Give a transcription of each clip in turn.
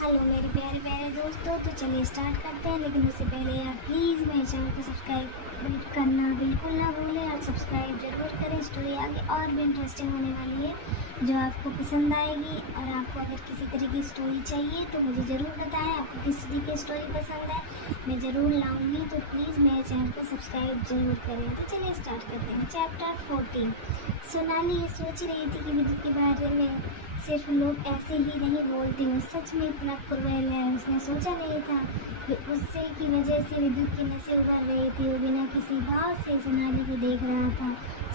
Hello मेरे प्यारे प्यारे दोस्तों, तो चलिए स्टार्ट करते हैं। लेकिन उससे पहले आप प्लीज़ मेरे चैनल को सब्सक्राइब करना बिल्कुल ना भूलें और सब्सक्राइब जरूर करें। स्टोरी आगे और भी इंटरेस्टिंग होने वाली है जो आपको पसंद आएगी। और आपको अगर किसी तरह की स्टोरी चाहिए तो मुझे ज़रूर बताएं आपको किस तरह की स्टोरी पसंद है, मैं ज़रूर लाऊंगी। तो प्लीज़ मेरे चैनल को सब्सक्राइब जरूर करें। तो चलिए स्टार्ट करते हैं। चैप्टर 14। सोनाली ये सोच रही थी कि विद्युत के बारे में सिर्फ लोग ऐसे ही नहीं बोलते हो, सच में इतना क्रूएल है। उसने सोचा नहीं था गुस्से की वजह से विद्युत की नसें उभर रही थी। वो बिना किसी बात से सोनाली को देख रहा था।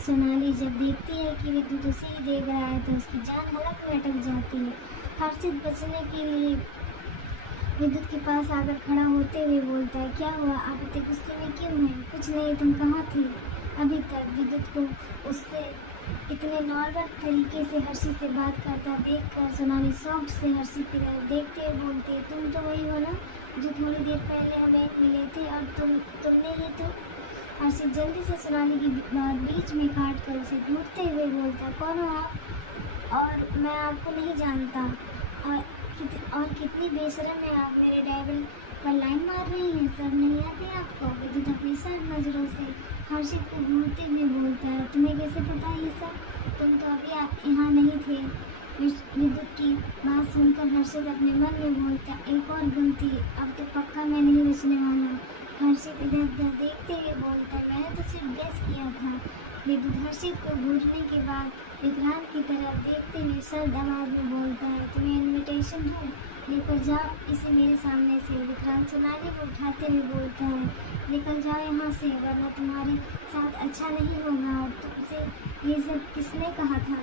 सोनाली जब देखती है कि विद्युत उसे ही देख रहा है तो उसकी जान हलक में अटक जाती है। हर्षित बचने के लिए विद्युत के पास आकर खड़ा होते हुए बोलता है, क्या हुआ, आप इतने गुस्से में क्यों हैं? कुछ नहीं, तुम कहाँ थी अभी तक? विद्युत को उससे इतने नॉर्मल तरीके से हर्षित से बात करता देखकर सोनाली शौक से हर्षित की तरफ देखते हुए बोलते, तुम तो वही हो ना जो थोड़ी देर पहले हमें मिले थे, और तुमने ही तो। हर्षित जल्दी से सोनाली की बात बीच में काट कर उसे घूरते हुए बोलता, कौन हो आप? और मैं आपको नहीं जानता। और कितनी बेशरम है आप, मेरे ड्राइवर पर लाइन मार रही हैं। शर्म नहीं आती आपको? विद्युत अपनी सर्द नजरों से हर्षित को घूरते हुए बोलता है, तुम्हें कैसे पता ये सब? तुम तो अभी यहाँ नहीं थे। विद्युत की बात सुनकर हर्षित अपने मन में बोलता, एक और गलती, अब तो पक्का मैं नहीं बचने वाला। हर्षित इधर उधर देखते हुए बोलता, मैंने तो सिर्फ गेस किया था। विद्युत हर्षित को घूरने के बाद विक्रांत की तरफ देखते हुए सर्द आवाज में बोलता है, तुम्हें इनविटेशन दूँ? लेकर जाओ इसे मेरे सामने से। विक्रांत सोनाली को उठाते हुए बोलता है, निकल जाओ यहाँ से, वरना तुम्हारे साथ अच्छा नहीं होगा। और तुमसे ये सब किसने कहा था?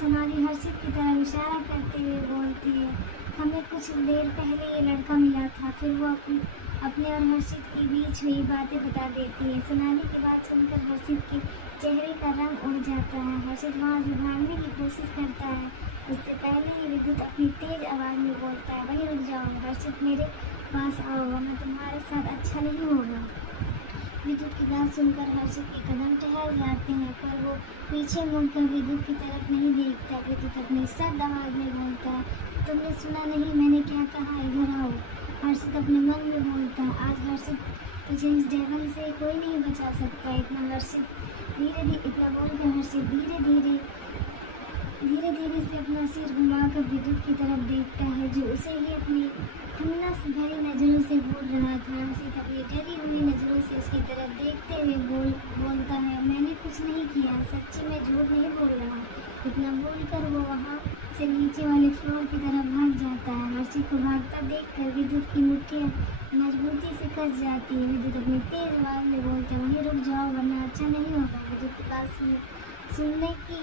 सोनाली हर्षित की तरफ इशारा करते हुए बोलती है, हमें कुछ देर पहले ये लड़का मिला था। फिर वो अपने और हर्षित के बीच हुई बातें बता देती है। सोनाली की बात सुनकर हर्षित के चेहरे का रंग उड़ जाता है। हर्षित वहाँ से भागने की कोशिश करता है, उससे पहले ही विद्युत अपनी तेज आवाज़ में बोलता है, वहीं रुक जाओ हर्षित, मेरे पास आओ, वरना तुम्हारे साथ अच्छा नहीं होगा। विद्युत की बात सुनकर हर्षित के कदम ठहर जाते हैं, पर वो पीछे मुड़कर विद्युत की तरफ नहीं देखता। विद्युत अपनी सर्द आवाज़ में बोलता है, तुमने सुना नहीं मैंने क्या कहा? इधर आओ। हर्षित अपने मन में बोलता है, आज हर्षित तुझे इस डेविल से कोई नहीं बचा सकता। इतना बोलकर हर्षित धीरे धीरे से अपना सिर घुमाकर विद्युत की तरफ देखता है, जो उसे ही अपनी खुन्नस भरी नजरों से घूर रहा था। हर्षित अपनी डरी हुई नजरों से उसकी तरफ देखते हुए बोलता है, मैंने कुछ नहीं किया, सच्ची मैं झूठ नहीं बोल रहा। इतना बोलकर वो वहाँ से नीचे वाले फ्लोर की तरफ भाग जाता है। हर्षित को भागता देखकर विद्युत की मुट्ठियाँ मजबूती से कस जाती है। विद्युत अपनी तेज आवाज में बोलते, वहीं रुक जाओ, वरना अच्छा नहीं होगा। विद्युत के पास सुनने की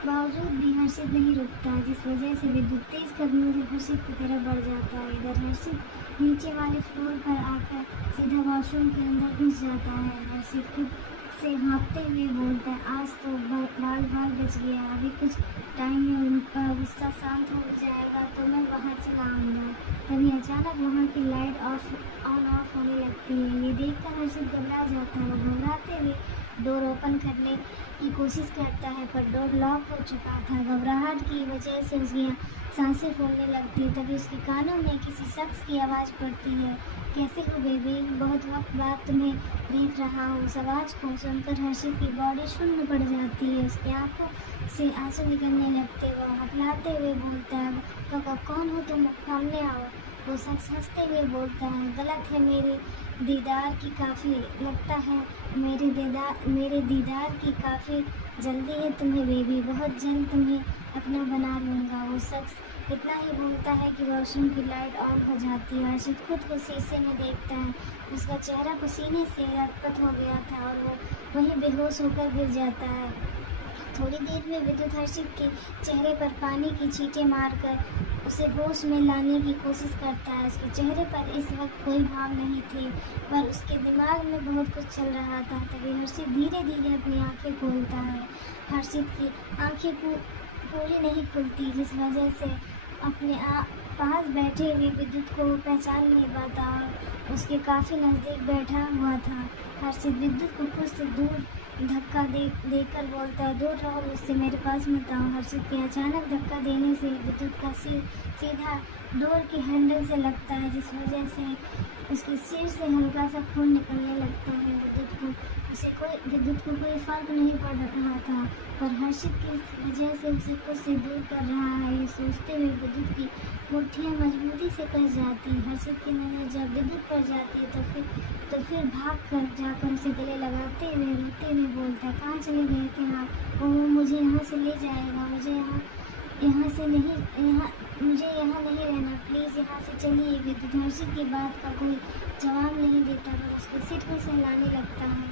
बावजूद भी हर्षित नहीं रुकता, जिस वजह से विद्युत तेज कदमों से हर्षित की तरफ बढ़ जाता है। इधर हर्षित नीचे वाले फ्लोर पर आकर सीधा वॉशरूम के अंदर घुस जाता है। हर्षित खुद से हाँफते हुए बोलता है, आज तो बाल बच गया, अभी कुछ टाइम में उनका गुस्सा शांत हो जाएगा तो मैं बाहर चला आऊँगा। तभी अचानक वहाँ की लाइट ऑन ऑफ होने लगती है। ये देखकर हर्षित घबरा जाता है। वो घबराते हुए डोर ओपन करने की कोशिश करता है, पर डोर लॉक हो चुका था। घबराहट की वजह से उसकी सांसें फूलने लगती है। तभी उसके कानों में किसी शख्स की आवाज़ पड़ती है, कैसे हो बेबी, बहुत वक्त बाद तुम्हें देख रहा हूँ। उस आवाज़ को सुनकर हर्षित की बॉडी शून्य पड़ जाती है, उसकी आंखों से आंसू निकलने लगते। वो हकलाते हुए बोलता है, तो कौन हो तुम, सामने आओ। वो शख्स हंसते हुए बोलता है, गलत है, मेरे दीदार की काफ़ी लगता है मेरे दीदार की काफ़ी जल्दी है तुम्हें बेबी, बहुत जल्द तुम्हें अपना बना लूँगा। वो शख्स इतना ही बोलता है कि वॉशरूम की लाइट ऑन हो जाती है। हर्षित खुद को शीशे में देखता है, उसका चेहरा पसीने से लथपथ हो गया था और वो वहीं बेहोश होकर गिर जाता है। थोड़ी देर में विद्युत हर्षित के चेहरे पर पानी की छींटे मारकर उसे होश में लाने की कोशिश करता है। उसके चेहरे पर इस वक्त कोई भाव नहीं थे, पर उसके दिमाग में बहुत कुछ चल रहा था। तभी हर्षित धीरे धीरे अपनी आंखें खोलता है। हर्षित की आंखें पूरी नहीं खुलती, जिस वजह से अपने पास बैठे हुए विद्युत को वो पहचान नहीं पाता और उसके काफ़ी नज़दीक बैठा हुआ था। हर्षित विद्युत को खुद से दूर धक्का देकर बोलता है, दूर रहो मुझसे, मेरे पास मत आओ। हर्षित के अचानक धक्का देने से विद्युत का सिर सीधा डोर के हैंडल से लगता है, जिस वजह से उसके सिर से हल्का सा खून निकलने लगता है। विद्युत को कोई फर्क नहीं पड़ रहा था, पर हर्षित की वजह से उसे खुद से दूर कर रहा है। ये सोचते हुए विद्युत की मुट्ठियाँ मजबूती से कस जाती। हर्षित की नज़र जब विद्युत पर जाती है तो फिर भाग कर जाकर उसे गले लगाते हुए रोते हुए बोलता है, कहाँ चले गए थे आप? वो मुझे यहाँ से ले जाएगा, मुझे यहाँ नहीं रहना, प्लीज़ यहाँ से चलिए। विद्युत हर्षित की बात का कोई जवाब नहीं देता, पर उसके सिर को सहलाने लगता है।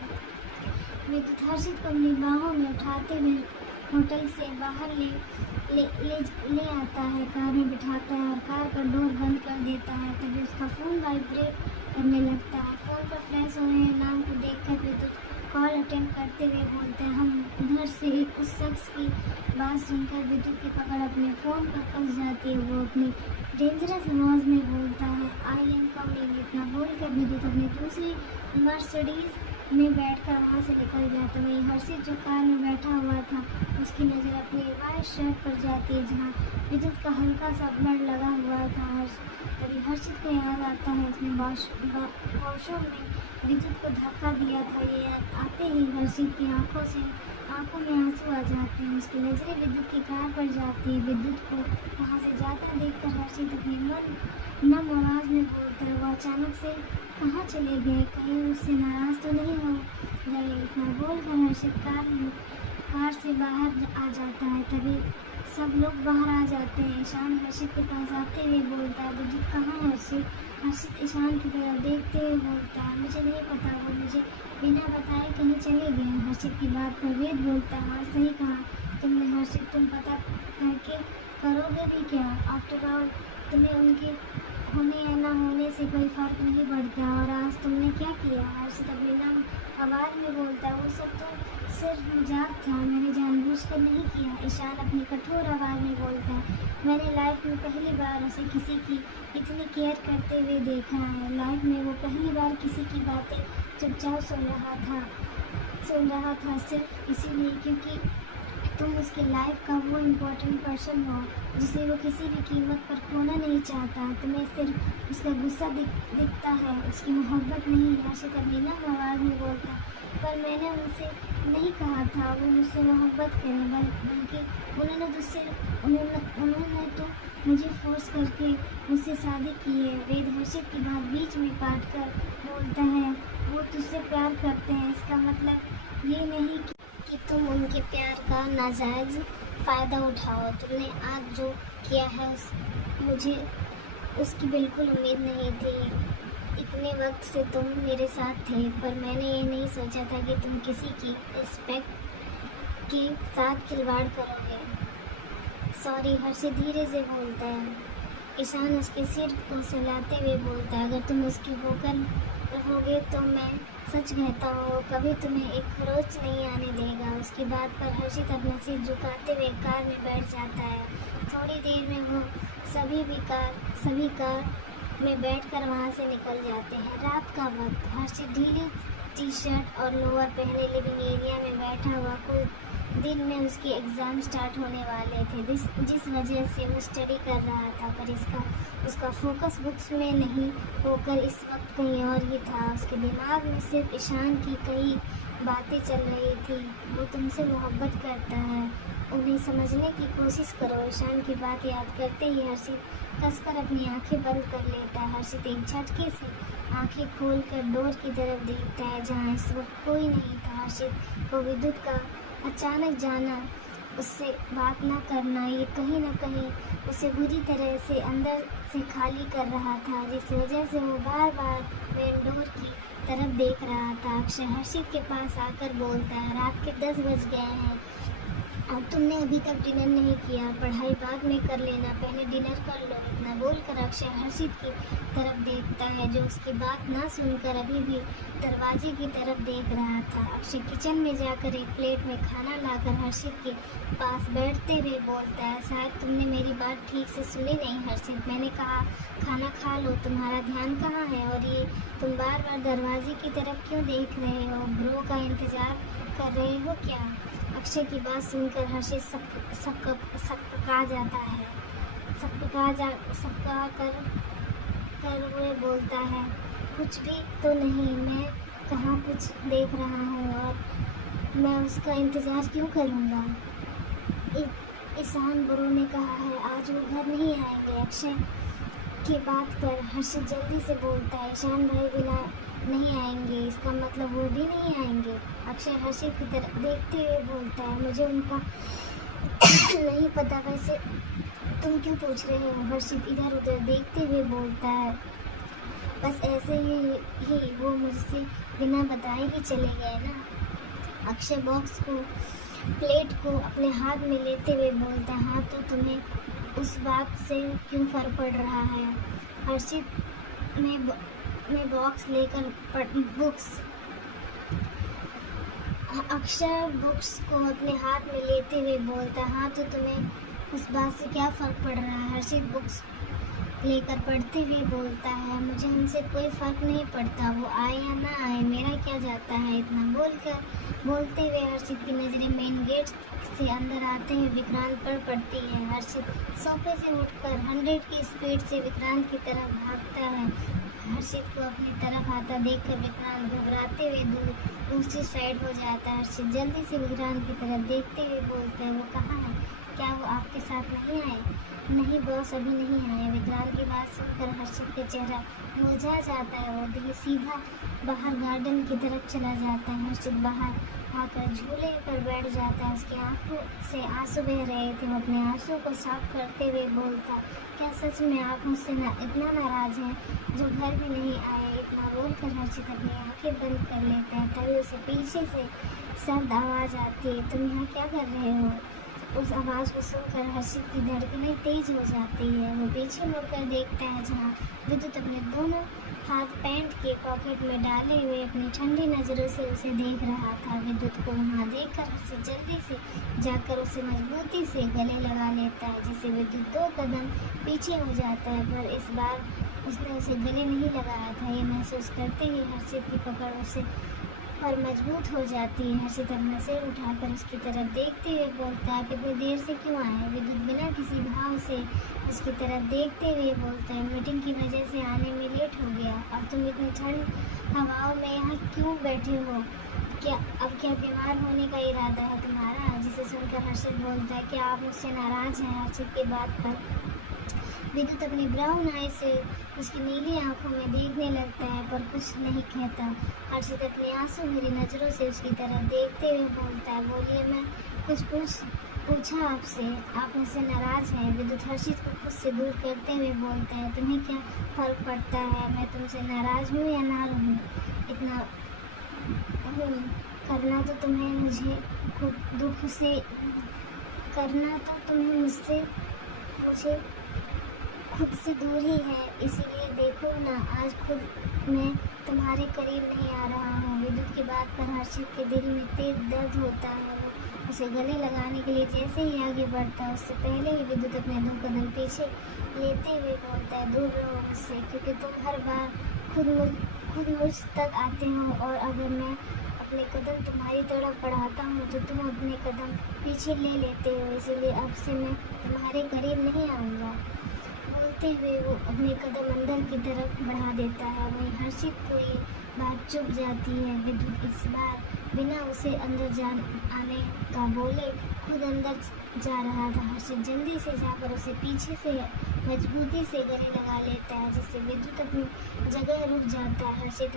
विद्युत हर्षित को अपनी बाहों में उठाते हुए होटल से बाहर ले आता है, कार में बिठाता है और कार का डोर बंद कर देता है। तभी उसका फ़ोन वाइब्रेट करने लगता है। फ़ोन पर फ्लैश हो रहे नाम को देखकर विद्युत कॉल अटेंड करते हुए बोलते हैं, हम उधर से उस शख्स की बात सुनकर विद्युत की पकड़ अपने फ़ोन पर फंस जाती है। वो अपनी डेंजरस आवाज़ में बोलता है, आई एम कमिंग। इतना बोलकर विद्युत अपनी दूसरी मर्सिडीज़ में बैठकर वहाँ से निकल जाता है। वहीं हर्षित जो कार में बैठा हुआ था, उसकी नज़र अपनी वाइट शर्ट पर जाती है, जहाँ विद्युत का हल्का सा ब्लड लगा हुआ था। तभी हर्षित को याद आता है उसने वॉशरूम में विद्युत को धक्का दिया था। ये आते ही हर्षित की आंखों में आंसू आ जाते हैं। उसकी नज़रें विद्युत की कार पर जाती है। विद्युत को वहाँ से जाता देखकर हर्षित अपनी नम आवाज़ में बोलता है, वो अचानक से कहाँ चले गए, कहीं उससे नाराज़ तो नहीं हो गए? इतना बोलकर हर्षित कार से बाहर आ जाता है। तभी सब लोग बाहर आ जाते हैं। ईशान हर्षित के पास आते हुए बोलता है, विद्युत कहाँ है हर्षित? हर्षित ईशान की तरफ देखते हुए बोलता है, मुझे नहीं पता, वो मुझे बिना बताए कहीं चले गए। हर्षित की बात पर वेद बोलता है, हाँ सही कहा तुमने हर्षित, तुम पता करके करोगे भी क्या? आफ्टर ऑल तुम्हें उनके होने या ना होने से कोई फ़र्क नहीं पड़ता। और आज तुमने क्या किया? हर्षित अपनी नम आवाज़ में बोलता है, वो सब तो सिर्फ मजाक था, मैंने जानबूझकर नहीं किया। ईशान अपनी कठोर आवाज़ में बोलता है, मैंने लाइफ में पहली बार उसे किसी की इतनी केयर करते हुए देखा है। लाइफ में वो पहली बार किसी की बातें चुपचाप सुन रहा था सिर्फ इसीलिए क्योंकि तुम उसकी लाइफ का वो इम्पोर्टेंट पर्सन हो जिसे वो किसी भी कीमत पर खोना नहीं चाहता। तुम्हें सिर्फ उसका गुस्सा दिखता है, उसकी मोहब्बत नहीं। हर्षित अपनी नम आवाज़ में बोलता है, पर मैंने उनसे नहीं कहा था वो मुझसे मोहब्बत करें, बल्कि उन्होंने तो मुझे फोर्स करके मुझसे शादी की है। वेद हर्षित की बात बीच में काट कर बोलता है, वो तुझसे प्यार करते हैं, इसका मतलब ये नहीं कि तुम उनके प्यार का नाजायज़ फ़ायदा उठाओ। तुमने आज जो किया है मुझे उसकी बिल्कुल उम्मीद नहीं थी। इतने वक्त से तुम मेरे साथ थे, पर मैंने ये नहीं सोचा था कि तुम किसी की रिस्पेक्ट के साथ खिलवाड़ करोगे। सॉरी, हर्षित धीरे से बोलता है। ईशान उसके सिर को सहलाते हुए बोलता है, अगर तुम उसके होकर रहोगे तो मैं सच कहता हूँ कभी तुम्हें एक खरोच नहीं आने देगा। उसकी बात पर हर्षित अपना सिर झुकाते हुए कार में बैठ जाता है। थोड़ी देर में वो सभी कार में बैठकर वहाँ से निकल जाते हैं। रात का वक्त। हर्षित ढीली टी शर्ट और लोअर पहने लिविंग एरिया में बैठा हुआ। कुछ दिन में उसके एग्ज़ाम स्टार्ट होने वाले थे, जिस वजह से वो स्टडी कर रहा था, पर उसका फोकस बुक्स में नहीं होकर इस वक्त कहीं और ही था। उसके दिमाग में सिर्फ ईशान की कई बातें चल रही थी। वो तुमसे मोहब्बत करता है, उन्हें समझने की कोशिश करो। ईशान की बात याद करते ही हर्षित कसकर अपनी आंखें बंद कर लेता है। हर्षित एक झटके से आंखें खोलकर डोर की तरफ देखता है, जहाँ इस वक्त कोई नहीं था। हर्षित को विद्युत का अचानक जाना, उससे बात ना करना, ये कहीं ना कहीं उसे बुरी तरह से अंदर से खाली कर रहा था, जिस वजह से वो बार बार मेन डोर की तरफ देख रहा था। अक्षय हर्षित के पास आकर बोलता है, रात के 10 बज गए हैं, अब तुमने अभी तक डिनर नहीं किया, पढ़ाई बाद में कर लेना, पहले डिनर कर लो। इतना बोलकर अक्षय हर्षित की तरफ देखता है, जो उसकी बात ना सुनकर अभी भी दरवाजे की तरफ देख रहा था। अक्षय किचन में जाकर एक प्लेट में खाना लाकर हर्षित के पास बैठते हुए बोलता है, शायद तुमने मेरी बात ठीक से सुनी नहीं हर्षित। मैंने कहा खाना खा लो, तुम्हारा ध्यान कहाँ है? और ये तुम बार बार दरवाजे की तरफ क्यों देख रहे हो? ब्रो का इंतज़ार कर रहे हो क्या? अक्षय की बात सुनकर हर्षित सकपका जाता है। सकपका कर हुए बोलता है, कुछ भी तो नहीं, मैं कहाँ कुछ देख रहा हूँ और मैं उसका इंतज़ार क्यों करूँगा? ईशान ब्रो ने कहा है आज वो घर नहीं आएंगे। अक्षय की बात पर हर्षित जल्दी से बोलता है, ईशान भाई बिना नहीं आएंगे, इसका मतलब वो भी नहीं आएंगे। अक्षय हर्षित की तरफ देखते हुए बोलता है, मुझे उनका नहीं पता, वैसे तुम क्यों पूछ रहे हो? हर्षित इधर उधर देखते हुए बोलता है, बस ऐसे ही वो मुझसे बिना बताए ही चले गए ना। अक्षय प्लेट को अपने हाथ में लेते हुए बोलता है, हाँ तो तुम्हें उस बात से क्यों फर्क पड़ रहा है? हर्षित में बॉक्स लेकर अक्षय बुक्स को अपने हाथ में लेते हुए बोलता है, हाँ तो तुम्हें उस बात से क्या फ़र्क पड़ रहा है? हर्षित बुक्स लेकर पढ़ते हुए बोलता है, मुझे उनसे कोई फ़र्क नहीं पड़ता, वो आए या ना आए मेरा क्या जाता है? इतना बोलते हुए हर्षित की नज़रें मेन गेट से अंदर आते हुए विक्रांत पर पड़ती है। हर्षित सोफे से उठकर 100 की स्पीड से विक्रांत की तरफ भागता है। हर्षित को अपनी तरफ आता देखकर विक्रांत घबराते हुए दूसरी साइड हो जाता है। हर्षित जल्दी से विक्रांत की तरफ देखते हुए बोलता है, वो कहाँ है? क्या वो आपके साथ नहीं आए? नहीं बॉस, अभी नहीं आए। विक्रांत की बात सुनकर हर्षित का चेहरा मुरझा जाता है। वो सीधा बाहर गार्डन की तरफ चला जाता है। हर्षित बाहर आकर झूले पर बैठ जाता है। उसकी आंखों से आंसू बह रहे थे। वो अपने आंसू को साफ करते हुए बोलता, क्या सच में आप मुझसे इतना नाराज़ हैं जो घर भी नहीं आए? इतना बोलकर हर्षित अपनी आंखें बंद कर लेता है। तभी उसे पीछे से सर्द आवाज़ आती है, तुम यहाँ क्या कर रहे हो? उस आवाज़ को सुनकर हर्षित की धड़कनें तेज हो जाती है। वो पीछे मुड़कर देखता है जहाँ विद्युत अपने दोनों हाथ पैंट के पॉकेट में डाले हुए अपनी ठंडी नज़रों से उसे देख रहा था। विद्युत को वहाँ देखकर हर्षित जल्दी से जाकर उसे मजबूती से गले लगा लेता है, जिससे विद्युत 2 कदम पीछे हो जाता है, पर इस बार उसने उसे गले नहीं लगाया था। ये महसूस करते ही हर्षित की पकड़ उसे पर मजबूत हो जाती है। हर्षित अपना सिर उठाकर उसकी तरफ देखते हुए बोलता है, इतनी देर से क्यों आए? विद्युत बिना किसी भाव से उसकी तरफ देखते हुए बोलता है, मीटिंग की वजह से आने में लेट हो गया। और तुम इतनी ठंड हवाओं में यहाँ क्यों बैठे हो? क्या बीमार होने का इरादा है तुम्हारा? जिसे सुनकर हर्षित बोलता है, क्या आप मुझसे नाराज़ हैं? हर्षित की बात पर विद्युत अपनी ब्राउन आई से उसकी नीली आंखों में देखने लगता है, पर कुछ नहीं कहता। हर्षित अपनी आंसू भरी नज़रों से उसकी तरफ देखते हुए बोलता है, बोलिए, मैं कुछ पूछा आपसे, आप मुझसे नाराज़ हैं? विद्युत हर्षित को खुद से दूर करते हुए बोलता है, तुम्हें क्या फ़र्क पड़ता है मैं तुमसे नाराज़ हूँ या ना रहूँ? इतना करना तो तुम्हें मुझे मुझे खुद से दूर ही है, इसीलिए देखो ना, आज खुद मैं तुम्हारे करीब नहीं आ रहा हूँ। विद्युत की बात पर हर्षित के दिल में तेज दर्द होता है। वो उसे गले लगाने के लिए जैसे ही आगे बढ़ता है, उससे पहले ही विद्युत अपने 2 कदम पीछे लेते हुए बोलता है, दूर रहो मुझसे, क्योंकि तुम हर बार खुद मुझ तक आते हो, और अगर मैं अपने कदम तुम्हारी तरफ बढ़ाता हूँ तो तुम अपने कदम पीछे ले लेते हो, इसीलिए अब से मैं तुम्हारे करीब नहीं आऊँगा। बोलते हुए वो अपने कदम अंदर की तरफ बढ़ा देता है। वहीं हर्षित को ये बात चुप जाती है। विद्युत इस बार बिना उसे अंदर आने का बोले खुद अंदर जा रहा था। हर्षित जल्दी से जाकर उसे पीछे से मजबूती से गले लगा लेता है, जिससे विद्युत अपनी जगह रुक जाता है। हर्षित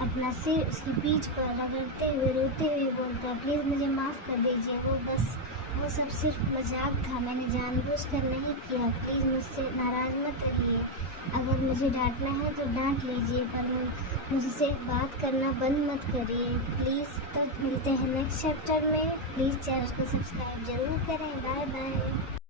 अपना सिर उसकी पीठ पर रगड़ते हुए रोते हुए बोलता है, प्लीज़ मुझे माफ़ कर दीजिए, वो बस वो सब सिर्फ मजाक था, मैंने जानबूझकर नहीं किया। प्लीज़ मुझसे नाराज़ मत रहिए। अगर मुझे डांटना है तो डांट लीजिए, पर मुझसे बात करना बंद मत करिए प्लीज़। तो मिलते हैं नेक्स्ट चैप्टर में। प्लीज़ चैनल को सब्सक्राइब ज़रूर करें। Bye bye.